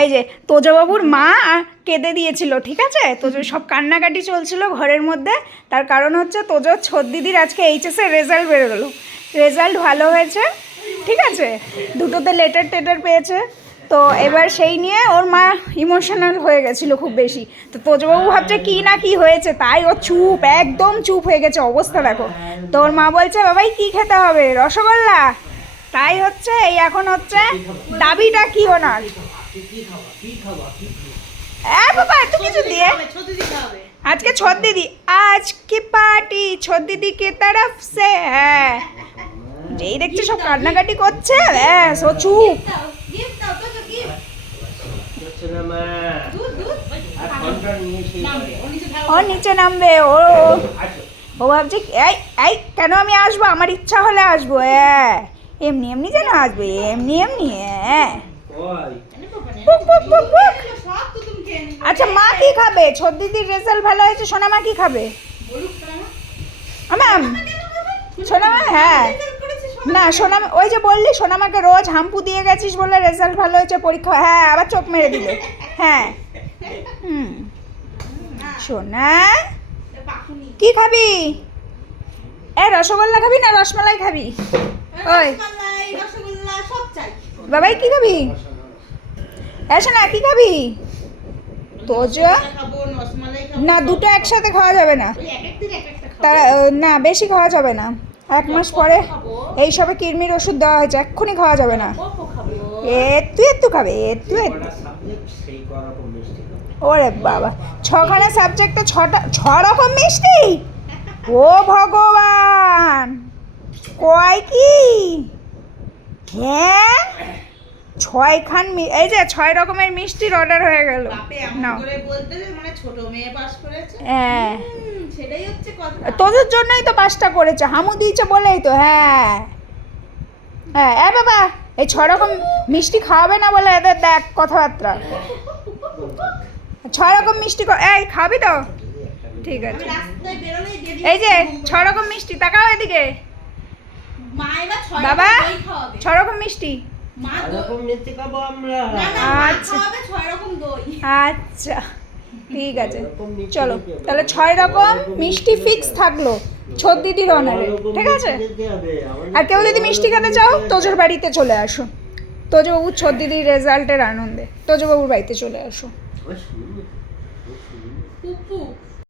এই যে তোজবাবুর মা কেঁদে দিয়েছিল, ঠিক আছে? তোজো সব কান্নাকাটি চলছিল ঘরের মধ্যে। তার কারণ হচ্ছে তোজোর ছোট দিদির আজকে এইচএসের রেজাল্ট বেরোলো, রেজাল্ট ভালো হয়েছে, ঠিক আছে? দুটোতে লেটার টেটার পেয়েছে। তো এবার সেই নিয়ে ওর মা ইমোশনাল হয়ে গেছিলো খুব বেশি। তো তোজবাবু ভাবছে কী না কি হয়েছে, তাই ও চুপ, একদম চুপ হয়ে গেছে, অবস্থা দেখো। তো ওর মা বলছে বাবাই কী খেতে হবে, রসগোল্লা? তাই হচ্ছে এই এখন হচ্ছে দাবিটা কি ওনার। বাবা এত কিছু দিয়ে আজকে ছোট দিদি, আজকে পার্টি ছোট দিদি কে তরফ সে। হ্যাঁ, যেই দেখছে সব কান্নাকাটি করছে, ব্যাস ও চুপ। ও নিচে নামবে, ও ভাবছে এই এই কেন আমি আসবো, আমার ইচ্ছা হলে আসবো। হ্যাঁ, এমনি এমনি যেন আসবে, এমনি এমনি। হ্যাঁ, আচ্ছা মা কি খাবে? ছোট দিদির রেজাল্ট ভালো হয়েছে, সোনা মা কি খাবে? ম্যাম সোনামা, হ্যাঁ না সোনামা, ওই যে বললি সোনামাকে রোজ হাম্পু দিয়ে গেছিস বলে রেজাল্ট ভালো হয়েছে পরীক্ষা। হ্যাঁ, আবার চোখ মেরে দিলে। হ্যাঁ, সোনা কি খাবি? রসগোল্লা খাবি না রসমালাই খাবি? ওই বাবাই কি খাবি? সোনা কি খাবি? তোজো না, দুটো একসাথে খাওয়া যাবে না, তারা না বেশি খাওয়া যাবে না। 1 মাস পরে এইসবে কৃমির ওষুধ দেওয়া হয়েছে, এক্ষুনি খাওয়া যাবে না। একটু খাবে, একটু। ওরে বাবা, 6খানা সাবজেক্টে 6 রকম মিষ্টি? ও ভগবান, কয় কি? হ্যাঁ, 6খান, এই যে 6 রকমের মিষ্টির অর্ডার হয়ে গেল। হ্যাঁ, তোদের জন্যই তো 5টা করেছে, হামু দিয়েছে বলেই তো। হ্যাঁ হ্যাঁ, বাবা এই 6 রকম মিষ্টি খাওয়াবে না বলে এদের দেখ কথাবার্তা। 6 রকম মিষ্টি এই খাবি তো? ঠিক আছে, এই যে 6 রকম মিষ্টি, তাকাও এদিকে বাবা, 6 রকম মিষ্টি। আচ্ছা ঠিক আছে, চলো তাহলে 6 রকম মিষ্টি ফিক্স থাকলো ছোট দিদির অনারে, ঠিক আছে? আর কেউ যদি মিষ্টি খেতে চাও তোজোর বাড়িতে চলে আসো, তোজবাবুর ছোট দিদির রেজাল্টের আনন্দে তোজবাবুর বাড়িতে চলে আসো।